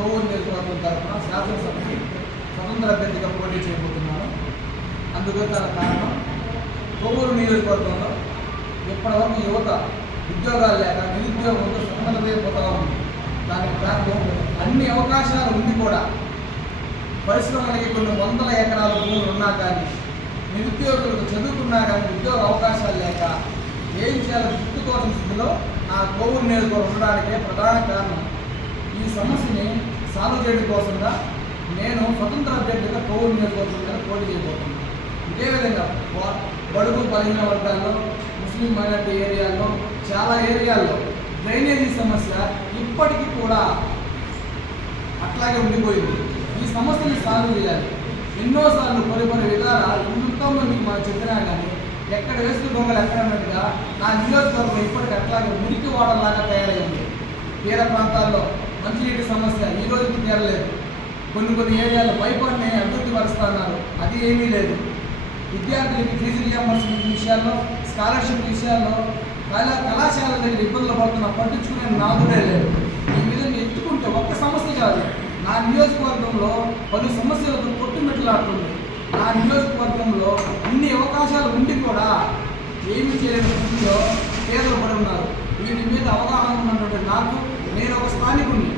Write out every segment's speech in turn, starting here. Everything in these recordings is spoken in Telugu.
కోవూరు నియోజకవర్గం తరఫున శాసనసభకి స్వతంత్ర అభ్యర్థిగా పోటీ చేయబోతున్నాను. అందుకు గల కారణం కోవూరు నియోజకవర్గంలో ఇప్పటివరకు యువత ఉద్యోగాలు లేక నిరుద్యోగంతో సతమతమైపోతూ ఉంది. దానికి కారణం అన్ని అవకాశాలు ఉండి కూడా పరిశ్రమలకి కొన్ని వందల ఎకరాల భూములు ఉన్నా కానీ నిరుద్యోగులకు చదువుకున్నా కానీ ఉద్యోగ అవకాశాలు లేక ఏం చేయాలో దిక్కుతోచని స్థితిలో నా కోవూరు నియోజకవర్గం ఉండడానికే ప్రధాన కారణం. ఈ సమస్యని సాల్వ్ చేయడం కోసంగా నేను స్వతంత్ర అభ్యర్థిగా కోవూరు నియోజకవర్గం మీద పోటీ చేయబోతున్నాను. ఇదే విధంగా బడుగు బలహీన వర్గాల్లో ముస్లిం మైనారిటీ ఏరియాల్లో చాలా ఏరియాల్లో డ్రైనేజీ సమస్య ఇప్పటికీ కూడా అట్లాగే ఉండిపోయింది. ఈ సమస్యని సాల్వ్ చేయాలి. ఎన్నోసార్లు కొన్ని విధాలు ఎంతోమందికి మనం చెప్పినా కానీ ఎక్కడ వేస్తూ దొంగలు ఎక్కడన్నట్టుగా నా నియోజకవర్గం ఇప్పటికి అట్లాగే మురికి వాడలాగా తయారైంది. తీర ప్రాంతాల్లో మంచినీటి సమస్య ఈ రోజుకి తీరలేదు. కొన్ని ఏరియాలో పైపాన్ని అభివృద్ధి పరుస్తున్నారు, అది ఏమీ లేదు. విద్యార్థులకి ఫీజు రియంబర్స్మెంట్ విషయాల్లో, స్కాలర్షిప్ విషయాల్లో, కళాశాల దగ్గర ఇబ్బందులు పడుతున్నా పట్టించుకునే నాదుడే లేదు. ఈ విధంగా ఎత్తుకుంటే ఒక్క సమస్య కాదు, నా నియోజకవర్గంలో పలు సమస్యలతో కొట్టుమెట్లాడుతుంది. నా నియోజకవర్గంలో ఇన్ని అవకాశాలు ఉండి కూడా ఏమీ చేయలేని స్థితిలో పేదలు పడి ఉన్నారు. వీటి మీద అవగాహన ఉన్నటువంటి నాకు, నేను ఒక స్థానికుడిని.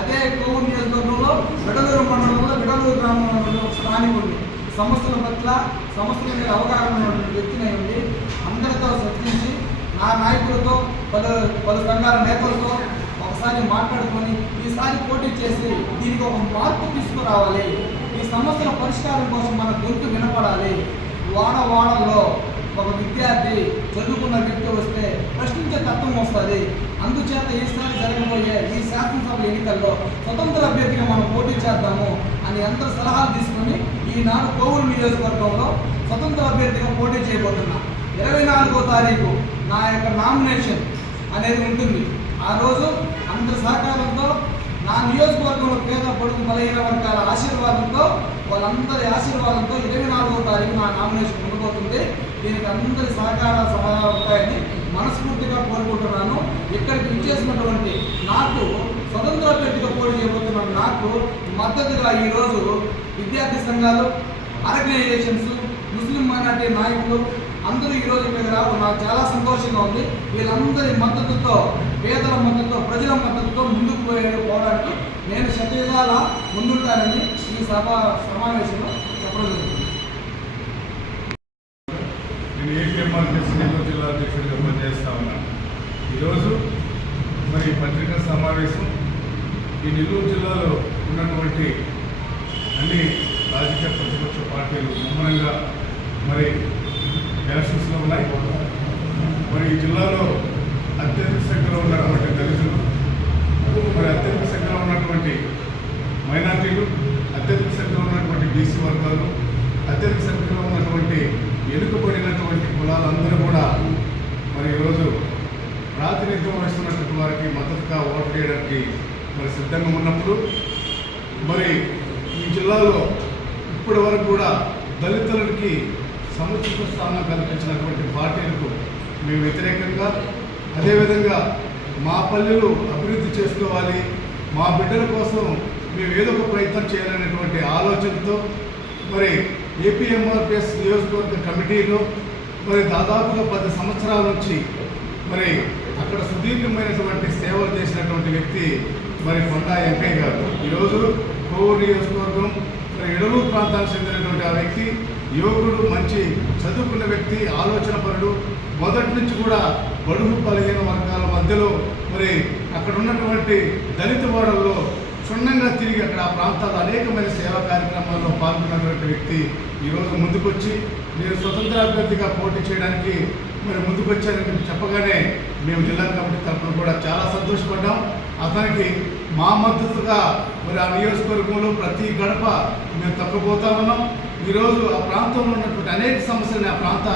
అదే కోవూరు నియోజకవర్గంలో విడలూరు మండలంలో విడలూరు గ్రామంలో ఒక స్థానికుడిని. సమస్యల పట్ల సమస్యల మీద అవగాహన ఉన్నటువంటి వ్యక్తిని ఉండి అందరితో చర్చించి నా నాయకులతో పలు సంఘాల నేతలతో ఒకసారి మాట్లాడుకొని ఈసారి పోటీ చేసి దీనికి ఒక మార్పు తీసుకురావాలి. ఈ సమస్యల పరిష్కారం కోసం మన గొంతు వినపడాలి. వాడల్లో ఒక విద్యార్థి చదువుకున్న వ్యక్తి వస్తే ప్రశ్నించే తత్వం వస్తుంది. అందుచేత ఈసారి జరగబోయే ఈ శాసనసభ ఎన్నికల్లో స్వతంత్ర అభ్యర్థిగా మనం పోటీ చేద్దాము అని అందరూ సలహాలు తీసుకొని ఈనాడు కోవూరు నియోజకవర్గంలో స్వతంత్ర అభ్యర్థిగా పోటీ చేయబోతున్నా. 24వ తారీఖు నా యొక్క నామినేషన్ అనేది ఉంటుంది. ఆ రోజు అందరి సహకారంతో నా నియోజకవర్గంలో పేద పొడుగు బలహీన వర్గాల ఆశీర్వాదంతో, వాళ్ళందరి ఆశీర్వాదంతో 24వ తారీఖు నా నామినేషన్ ఉండబోతుంది. దీనికి అందరి సహాయాలు ఉంటాయని మనస్ఫూర్తిగా కోరుకుంటున్నాను. ఇక్కడికి విచ్చేసినటువంటి నాకు స్వతంత్ర అభ్యర్థిగా పోటీ చేయబోతున్నాను నాకు మద్దతుగా ఈరోజు విద్యార్థి సంఘాలు, ఆర్గనైజేషన్స్, ముస్లిం మైనార్టీ నాయకులు అందరూ ఈరోజు ఇక్కడ రావడం నాకు చాలా సంతోషంగా ఉంది. వీళ్ళందరి మద్దతుతో, పేదల మద్దతుతో, ప్రజల మద్దతుతో ముందుకు పోవడానికి నేను శతవిధాల ముందుంటానని ఈ సమావేశంలో చెప్పడం జరుగుతుంది. నేను ఏపీఎంఆర్పీఎస్ నెల్లూరు జిల్లా అధ్యక్షుడిగా పనిచేస్తా ఉన్నాను. ఈరోజు మరి పత్రికా సమావేశం ఈ నెల్లూరు జిల్లాలో ఉన్నటువంటి అన్ని రాజకీయ ప్రతిపక్ష పార్టీలు ముమ్మరంగా మరి ఎలక్షన్స్లో ఉన్నాయి. మరి ఈ జిల్లాలో అత్యధిక సంఖ్యలో ఉన్నటువంటి దళితులు, మరి అత్యధిక సంఖ్యలో ఉన్నటువంటి మైనార్టీలు, అత్యధిక సంఖ్యలో ఉన్నటువంటి బీసీ వర్గాలు, అత్యధిక సంఖ్యలో ఉన్నటువంటి వెనుకబడినటువంటి కులాలందరూ కూడా మరి ఈరోజు ప్రాతినిధ్యం వహిస్తున్నటువంటి వారికి మద్దతుగా ఓటు వేయడానికి మరి సిద్ధంగా ఉన్నప్పుడు మరి ఈ జిల్లాలో ఇప్పటి వరకు కూడా దళితులకి సముచిత స్థానం కల్పించినటువంటి పార్టీలకు మేము వ్యతిరేకంగా, అదేవిధంగా మా పల్లెలు అభివృద్ధి చేసుకోవాలి, మా బిడ్డల కోసం మేము ఏదో ఒక ప్రయత్నం చేయాలనేటువంటి ఆలోచనతో మరి ఏపీఎంఆర్పీఎస్ నియోజకవర్గ కమిటీలో మరి దాదాపుగా 10 సంవత్సరాల నుంచి మరి అక్కడ సుదీర్ఘమైనటువంటి సేవలు చేసినటువంటి వ్యక్తి మరి కొండా వెంకయ్య గారు. ఈరోజు కోవూరు నియోజకవర్గం మరి ఎడలూరు ప్రాంతానికి చెందినటువంటి ఆ వ్యక్తి యువకుడు, మంచి చదువుకున్న వ్యక్తి, ఆలోచనపరుడు. మొదటి నుంచి కూడా బడుగు బలహీన వర్గాల మధ్యలో మరి అక్కడ ఉన్నటువంటి దళిత వాడల్లో క్షుణ్ణంగా తిరిగి అక్కడ ఆ ప్రాంతాల్లో అనేకమైన సేవా కార్యక్రమాల్లో పాల్గొన్నటువంటి వ్యక్తి ఈరోజు ముందుకొచ్చి నేను స్వతంత్ర అభ్యర్థిగా పోటీ చేయడానికి మరి ముందుకొచ్చారని చెప్పగానే మేము జిల్లా కమిటీ తరఫున కూడా చాలా సంతోషపడ్డాం. అతనికి మా మద్దతుగా మరి ఆ నియోజకవర్గంలో ప్రతి గడప మేము తగ్గబోతా ఉన్నాం. ఈరోజు ఆ ప్రాంతంలో ఉన్నటువంటి అనేక సమస్యలను ఆ ప్రాంత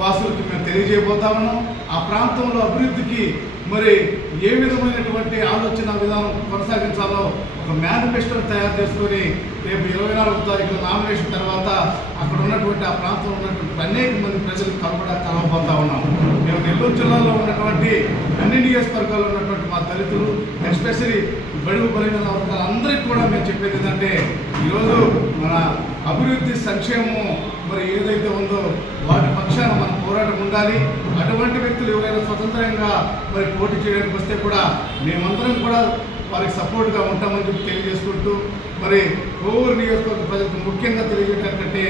వాసులకి మేము తెలియజేయబోతా ఉన్నాం. ఆ ప్రాంతంలో అభివృద్ధికి మరి ఏ విధమైనటువంటి ఆలోచన విధానం కొనసాగించాలో ఒక మేనిఫెస్టోని తయారు చేసుకొని రేపు 24వ తారీఖున నామినేషన్ తర్వాత అక్కడ ఉన్నటువంటి ఆ ప్రాంతంలో ఉన్నటువంటి అనేక మంది ప్రజలకు కలవబోతా ఉన్నాం. మేము నెల్లూరు జిల్లాలో ఉన్నటువంటి అన్ని నియోజకవర్గాల్లో ఉన్నటువంటి మా దళితులు, ఎస్పెషలీ బడుగు బలహీన వర్గాల అందరికీ కూడా మేము చెప్పేది ఏంటంటే ఈరోజు మన అభివృద్ధి సంక్షేమం మరి ఏదైతే ఉందో వాటి పక్షాన మన పోరాటం ఉండాలి. అటువంటి వ్యక్తులు ఎవరైనా స్వతంత్రంగా మరి పోటీ చేయడానికి వస్తే కూడా మేమందరం కూడా వారికి సపోర్ట్గా ఉంటామని చెప్పి తెలియజేసుకుంటూ మరి కోవూరు నియోజకవర్గ ప్రజలకు ముఖ్యంగా తెలియజేటంటే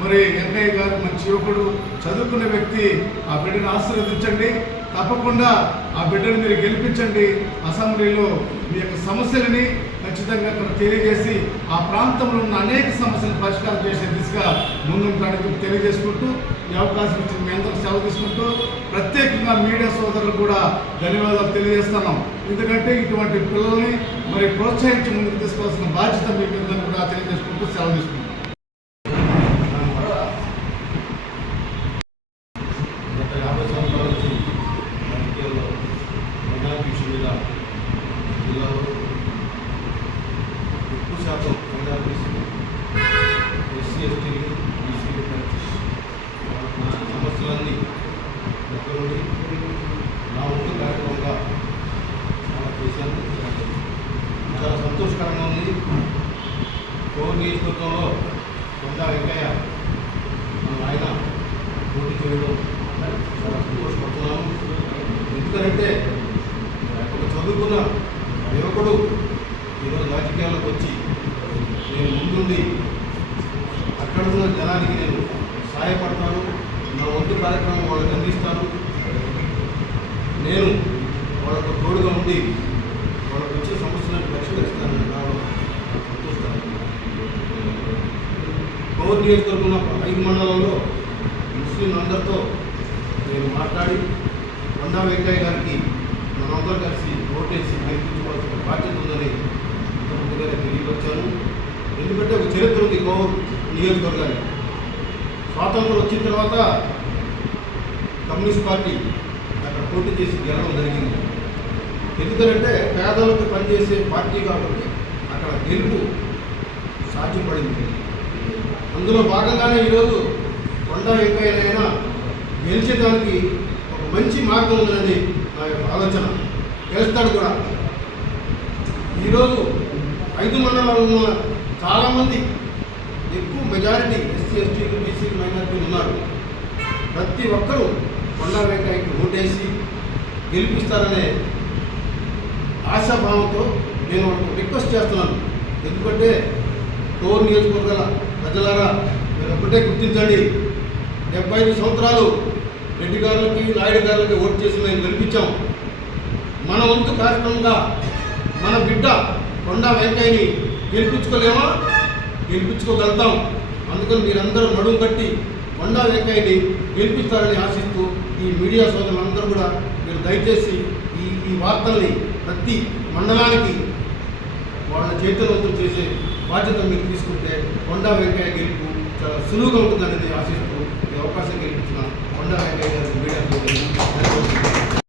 మరి వెంకయ్య గారు మంచి యువకుడు, చదువుకున్న వ్యక్తి. ఆ బిడ్డను ఆశీర్వదించండి, తప్పకుండా ఆ బిడ్డను మీరు గెలిపించండి. అసెంబ్లీలో మీ యొక్క సమస్యలని ఖచ్చితంగా అక్కడ తెలియజేసి ఆ ప్రాంతంలో ఉన్న అనేక సమస్యలను పరిష్కారం చేసే దిశగా ముందుంటాడని తెలియజేసుకుంటూ ఈ అవకాశం ఇచ్చిన మీ అందరూ సెలవు తీసుకుంటూ ప్రత్యేకంగా మీడియా సోదరులు కూడా ధన్యవాదాలు తెలియజేస్తున్నాం. ఎందుకంటే ఇటువంటి పిల్లల్ని మరి ప్రోత్సహించి ముందుకు తీసుకోవాల్సిన బాధ్యత మీ మీద కూడా తెలియజేసుకుంటూ సెలవు తీసుకుంటాం. గత 50 సంవత్సరాల నుంచి రాజకీయాల్లో మైనారిటీ మీద జిల్లాలో ఎక్కువ శాతం మైనారిటీస్, ఎస్సీ ఎస్టీలు, బీసీలు సమస్యలన్నీ దగ్గరుండి నా వంతు కార్యక్రమంగా చాలా చేశాను. చాలా సంతోషకరంగా ఉంది. కోవూరు నియోజకవర్గంలో కొండా వెంకయ్య మన ఆయన పోటీ చేయడం చాలా సంతోషపడుతున్నాను. ఎందుకంటే ఒక చదువుకున్న యువకుడు ఈరోజు రాజకీయాల్లోకి వచ్చి నేను ముందుండి అక్కడ ఉన్న జనానికి నేను సహాయపడతాను, నా వంతు కార్యక్రమం వాళ్ళకి అందిస్తాను, నేను వాళ్ళకు తోడుగా ఉండి వాళ్ళకు వచ్చే సమస్యలను పరిష్కరిస్తానని రావడం సంతోషిస్తాను. కోవూరు నియోజకవర్గం ఉన్న 5 మండలాల్లో ముస్లింలందరితో నేను మాట్లాడి కొండా వెంకయ్య గారికి మనందరూ కలిసి ఓటేసి గెలిపించుకోవాల్సిన బాధ్యత ఉందని ముందుగానే తెలియవచ్చాను. ఎందుకంటే ఒక చరిత్ర ఉంది కోవూరు నియోజకవర్గానికి. స్వాతంత్రం వచ్చిన తర్వాత కమ్యూనిస్ట్ పార్టీ అక్కడ పోటీ చేసి గెలవడం జరిగింది. ఎందుకంటే పేదలకు పనిచేసే పార్టీ కాబట్టి అక్కడ గెలుపు సాధ్యపడింది. అందులో భాగంగానే ఈరోజు కొండా వెంకయ్యనైనా గెలిచేదానికి ఒక మంచి మార్గం ఉందనేది నా యొక్క ఆలోచన. గెలుస్తాడు కూడా. ఈరోజు 5 మండలాల్లో చాలామంది ఎక్కువ మెజారిటీ ఎస్సీ ఎస్టీలు, బీసీలు, మైనారిటీలు ఉన్నారు. ప్రతి ఒక్కరూ కొండా వెంకయ్యకి ఓటేసి గెలిపిస్తారనే ఆశాభావంతో నేను రిక్వెస్ట్ చేస్తున్నాను. ఎందుకంటే కోవూరు నియోజకవర్గాల ప్రజలారా మీరు ఒకటే గుర్తించండి. 75 సంవత్సరాలు రెడ్డి గారులకి, నాయుడు గారులకి ఓటు చేసి మేము గెలిపించాం. మన వంతు కార్యక్రమంగా మన బిడ్డ కొండా వెంకయ్యని గెలిపించుకోలేమా? గెలిపించుకోగలుగుతాం. అందుకని మీరందరూ నడుము కట్టి కొండా వెంకయ్యని గెలిపిస్తారని ఆశిస్తూ ఈ మీడియా సోదరులందరూ కూడా మీరు దయచేసి ఈ వార్తల్ని ప్రతి మండలానికి వాళ్ళ చైతన్యవంతులు చేసే బాధ్యత మీరు తీసుకుంటే కొండా వెంకయ్య గెలుపు చాలా సులువుగా ఉంటుందనేది ఆశిస్తూ ఈ అవకాశం కల్పించిన కొండా వెంకయ్య గారికి మీడియా సోదరులు